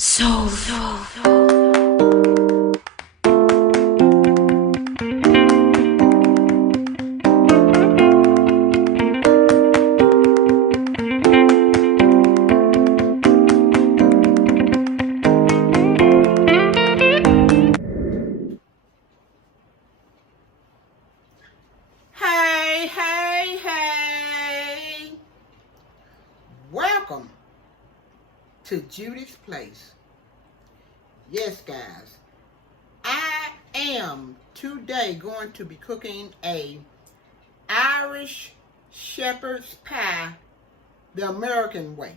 So. Hey. Welcome to Judy's Place. Yes, guys, I am today going to be cooking a Irish shepherd's pie the American way,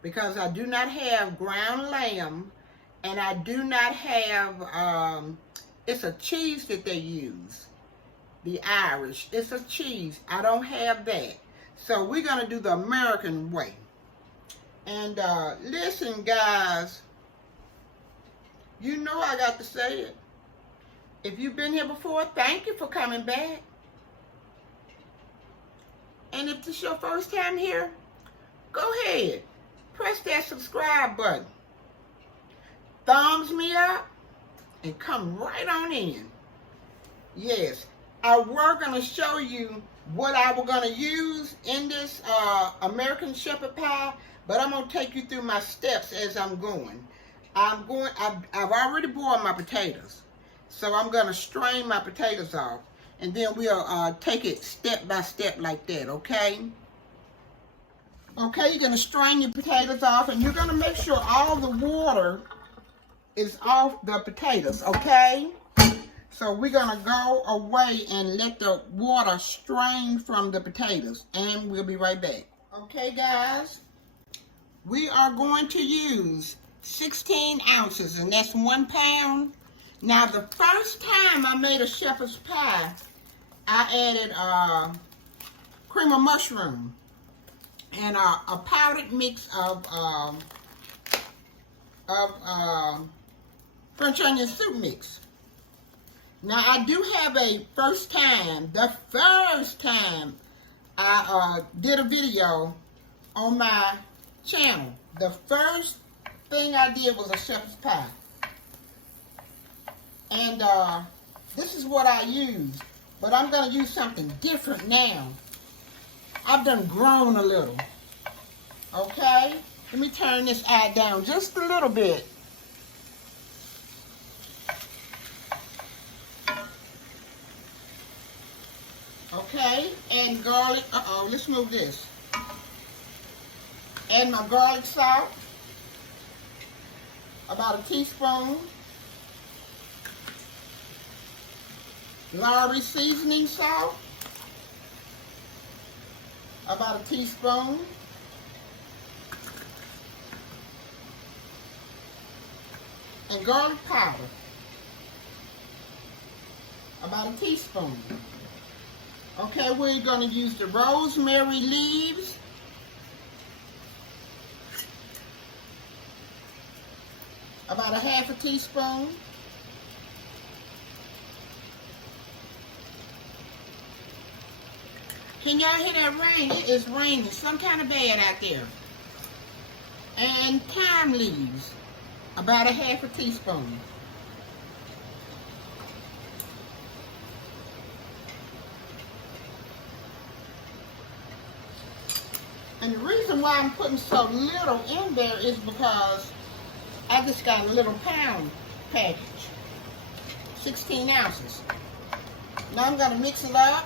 because I do not have ground lamb, and I do not have, it's a cheese that they use. The Irish, it's a cheese. I don't have that. So we're going to do the American way. And listen, guys, you know I got to say it. If you've been here before, thank you for coming back. And if this is your first time here, go ahead. Press that subscribe button. Thumbs me up and come right on in. Yes. We're going to show you what I was going to use in this American Shepherd pie, but I'm going to take you through my steps as I'm going. I've already boiled my potatoes, so I'm going to strain my potatoes off, and then we'll take it step by step like that, okay? Okay, you're going to strain your potatoes off, and you're going to make sure all the water is off the potatoes, okay? So we're going to go away and let the water strain from the potatoes, and we'll be right back. Okay, guys, we are going to use 16 ounces, and that's 1 pound. Now, the first time I made a shepherd's pie, I added cream of mushroom and a powdered mix of French onion soup mix. Now, I do have a first time. The first time I did a video on my channel, the first thing I did was a shepherd's pie. And this is what I used. But I'm going to use something different now. I've done grown a little. Okay? Let me turn this eye down just a little bit. Okay, and garlic, let's move this. Add my garlic salt, about a teaspoon. Lowry seasoning salt, about a teaspoon. And garlic powder, about a teaspoon. Okay, we're going to use the rosemary leaves. About a half a teaspoon. Can y'all hear that rain? It is raining some kind of bad out there. And thyme leaves. About a half a teaspoon. And the reason why I'm putting so little in there is because I just got a little pound package. 16 ounces. Now I'm going to mix it up.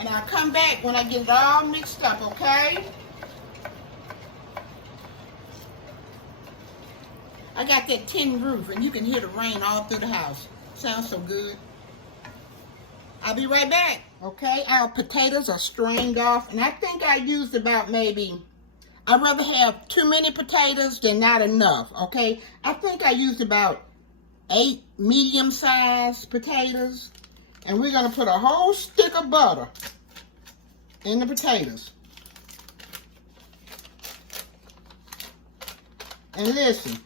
And I'll come back when I get it all mixed up, okay? I got that tin roof, and you can hear the rain all through the house. Sounds so good. I'll be right back. Okay, our potatoes are strained off, and I think I used about maybe, I'd rather have too many potatoes than not enough, okay? I think I used about 8 medium-sized potatoes, and we're going to put a whole stick of butter in the potatoes. And listen,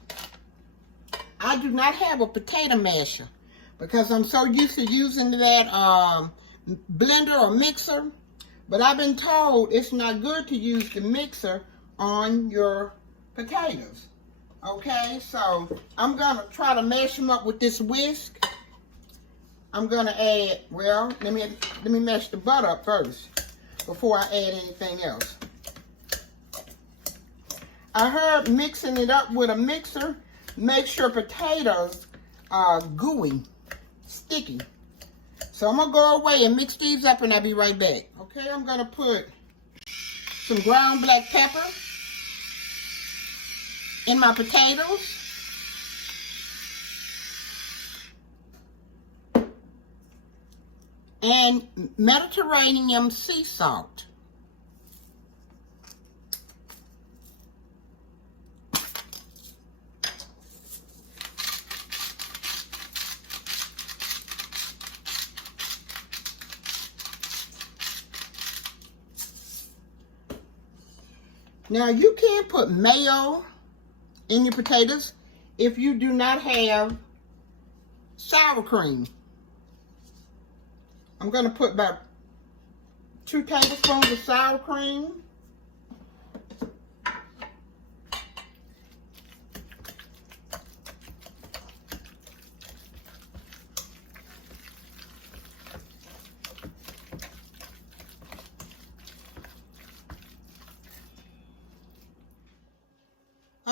I do not have a potato masher, because I'm so used to using that blender or mixer, but I've been told it's not good to use the mixer on your potatoes. Okay, so I'm gonna try to mash them up with this whisk. I'm gonna add, well, let me mash the butter up first before I add anything else. I heard mixing it up with a mixer makes your potatoes gooey, sticky. So I'm gonna go away and mix these up and I'll be right back. Okay, I'm gonna put some ground black pepper in my potatoes. And Mediterranean sea salt. Now you can put mayo in your potatoes if you do not have sour cream. I'm going to put about 2 tablespoons of sour cream.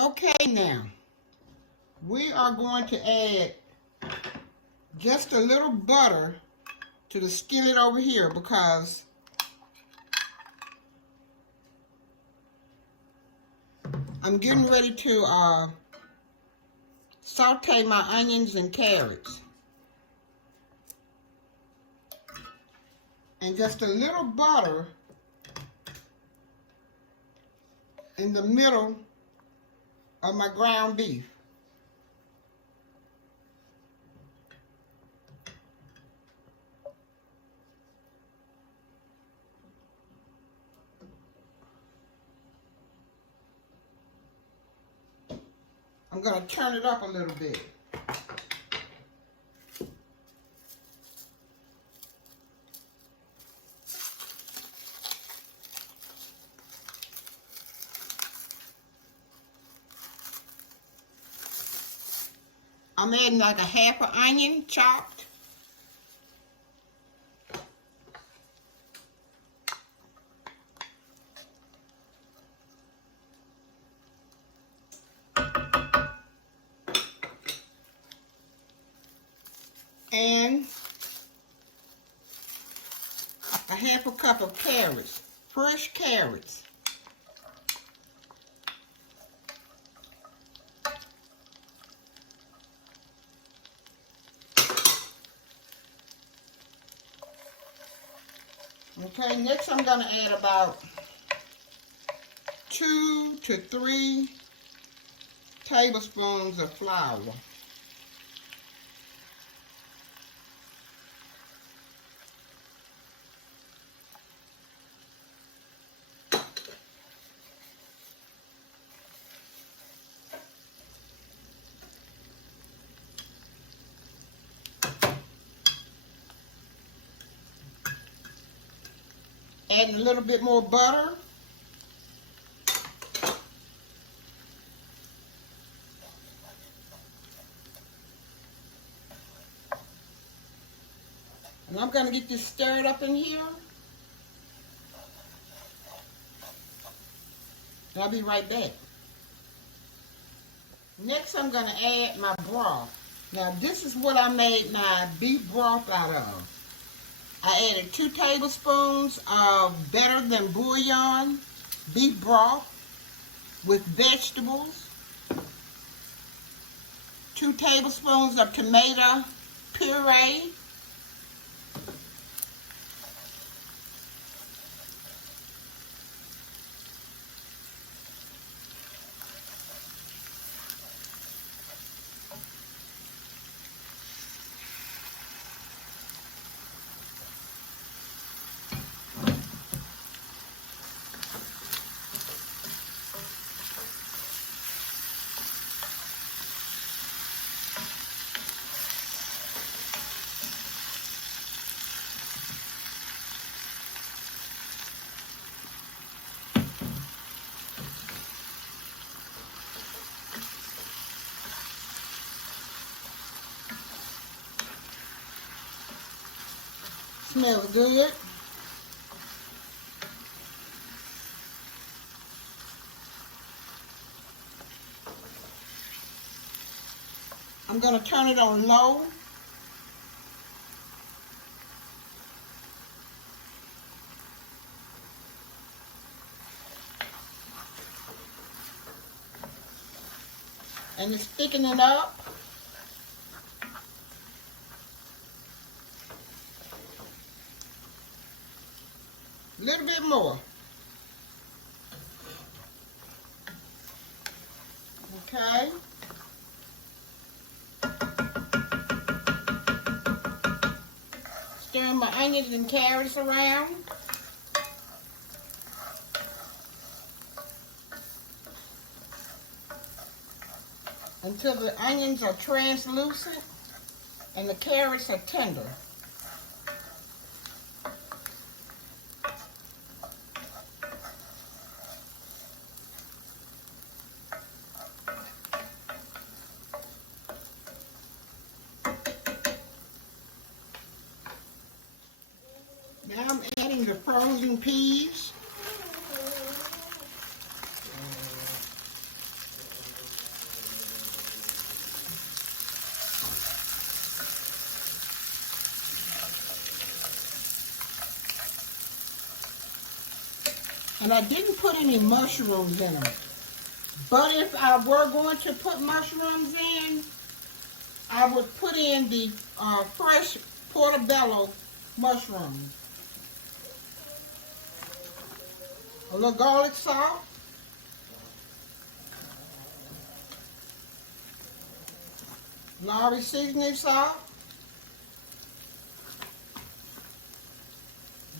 Okay, now we are going to add just a little butter to the skillet over here because I'm getting ready to saute my onions and carrots. And just a little butter in the middle of my ground beef. I'm going to turn it up a little bit. I'm adding like a half an onion chopped. And a half a cup of carrots, fresh carrots. Okay, next I'm going to add about 2 to 3 tablespoons of flour. Adding a little bit more butter. And I'm going to get this stirred up in here. And I'll be right back. Next, I'm going to add my broth. Now, this is what I made my beef broth out of. I added 2 tablespoons of better than bouillon beef broth with vegetables, 2 tablespoons of tomato puree, Smells good. I'm going to turn it on low. And it's thickening up. A little bit more. Okay. Stirring my onions and carrots around. Until the onions are translucent and the carrots are tender. Now I'm adding the frozen peas. And I didn't put any mushrooms in them. But if I were going to put mushrooms in, I would put in the fresh portobello mushrooms. A little garlic salt. Lorry seasoning salt.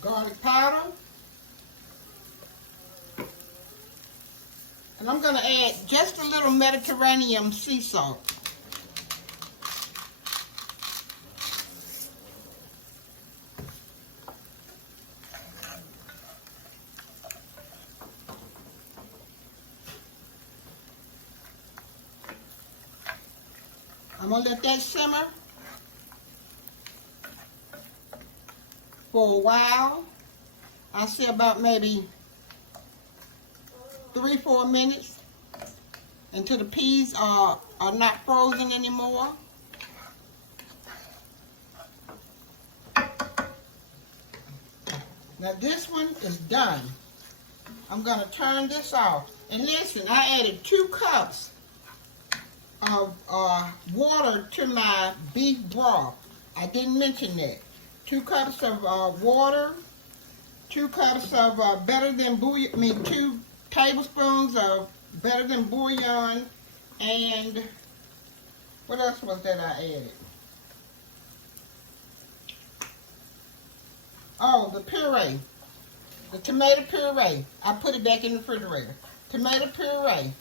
Garlic powder. And I'm going to add just a little Mediterranean sea salt. I'm going to let that simmer for a while. I say about maybe 3-4 minutes until the peas are not frozen anymore. Now this one is done. I'm going to turn this off. And listen, I added 2 cups of water to my beef broth. I didn't mention that. 2 cups of water, 2 cups of better than bouillon, 2 tablespoons of better than bouillon, and what else was that I added? Oh, the puree, the tomato puree. I put it back in the refrigerator. Tomato puree.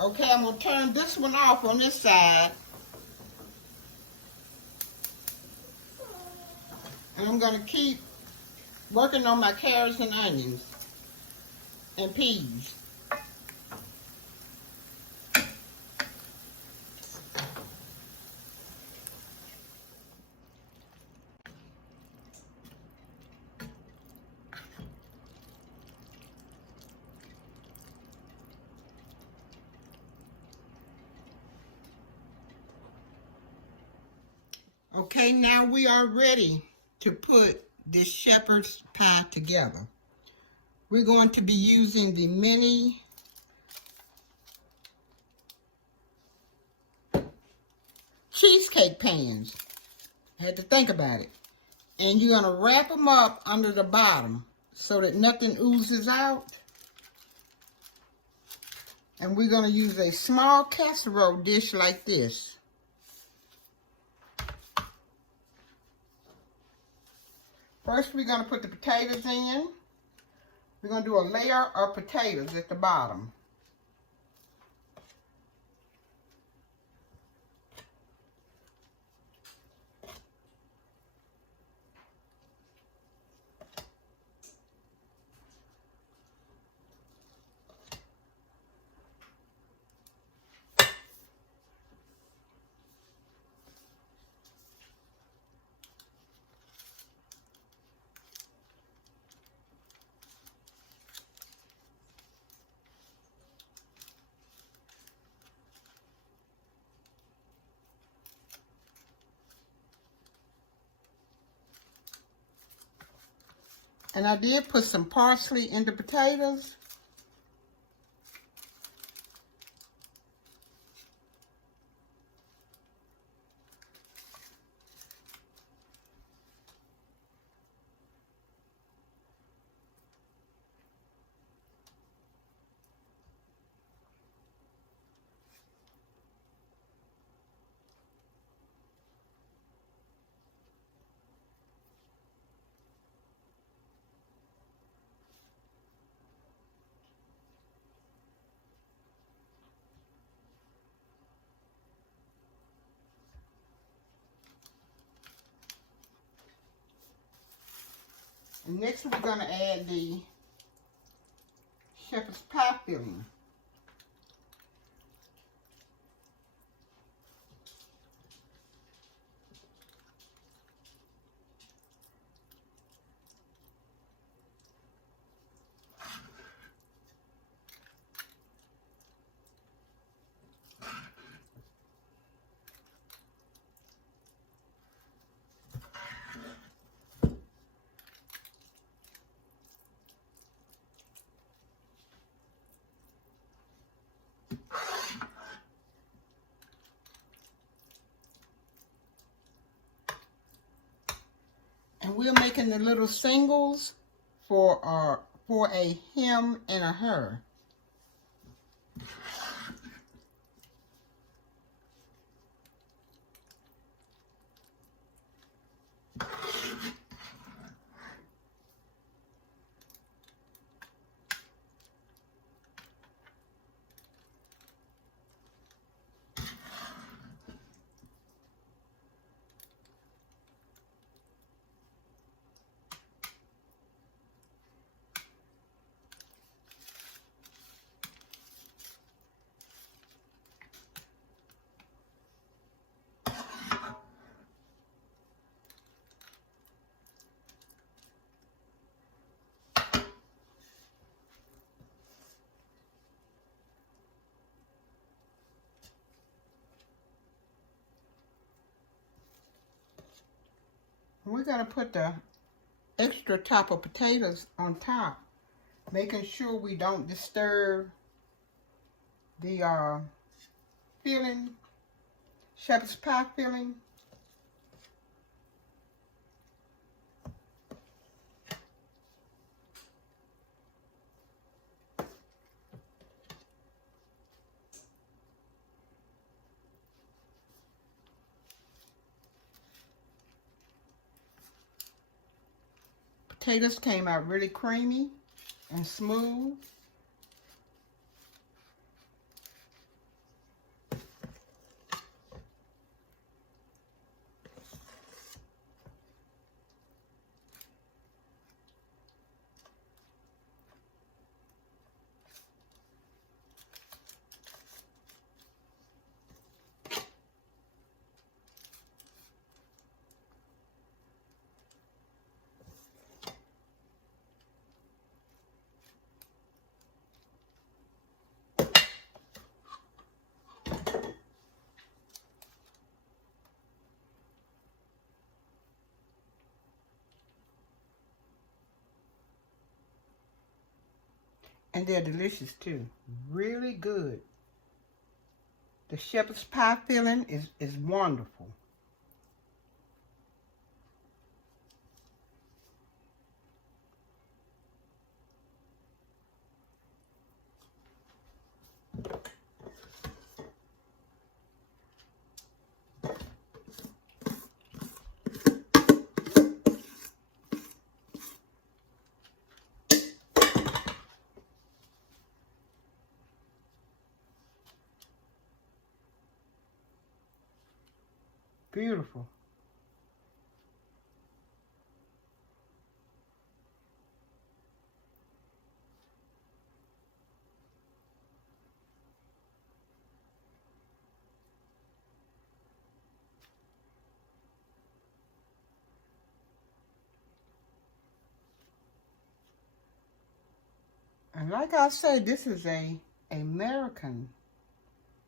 Okay, I'm going to turn this one off on this side. And I'm going to keep working on my carrots and onions and peas. Okay, now we are ready to put this shepherd's pie together. We're going to be using the mini cheesecake pans. I had to think about it. And you're going to wrap them up under the bottom so that nothing oozes out. And we're going to use a small casserole dish like this. First, we're going to put the potatoes in. We're going to do a layer of potatoes at the bottom. And I did put some parsley in the potatoes. And next we're going to add the shepherd's pie filling. And we're making the little singles for a hem and a her. We're going to put the extra top of potatoes on top, making sure we don't disturb the filling, shepherd's pie filling. Potatoes came out really creamy and smooth. And they're delicious too. Really good. The shepherd's pie filling is wonderful. Beautiful. And like I said, this is a American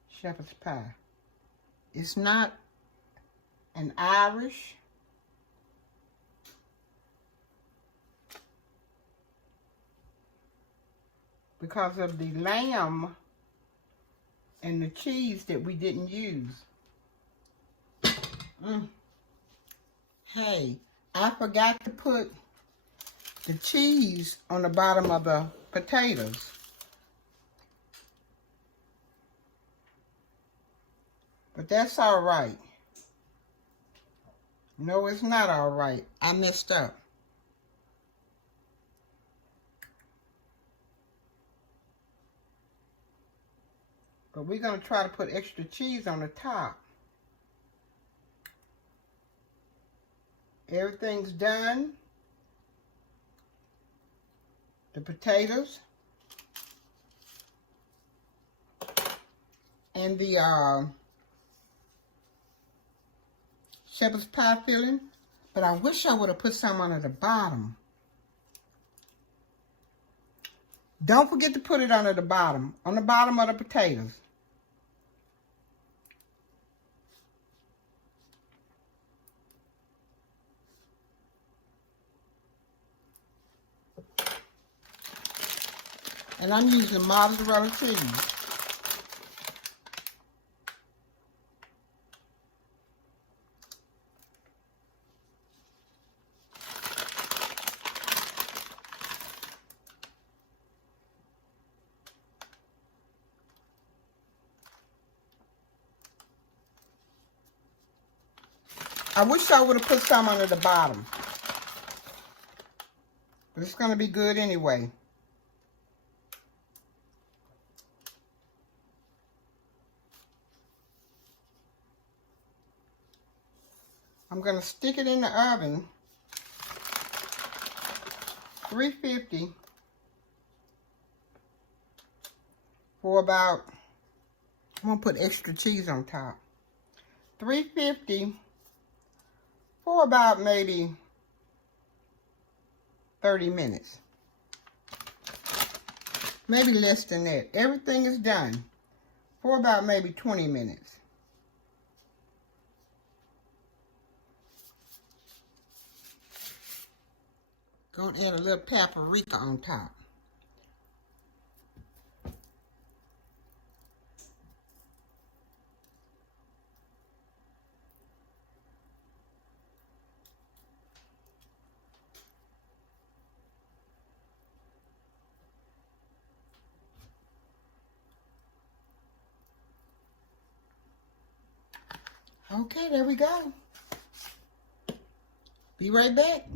shepherd's pie. It's not an Irish because of the lamb and the cheese that we didn't use. Hey, I forgot to put the cheese on the bottom of the potatoes. But that's all right. No, it's not all right. I messed up. But we're going to try to put extra cheese on the top. Everything's done. The potatoes. And the shepherd's pie filling. But I wish I would have put some under the bottom. Don't forget to put it under the bottom. On the bottom of the potatoes. And I'm using mozzarella cheese. I wish I would have put some under the bottom. But it's going to be good anyway. I'm going to stick it in the oven, 350, for about, I'm going to put extra cheese on top, 350 for about maybe 30 minutes. Maybe less than that. Everything is done for about maybe 20 minutes. Gonna add a little paprika on top. Okay, there we go. Be right back.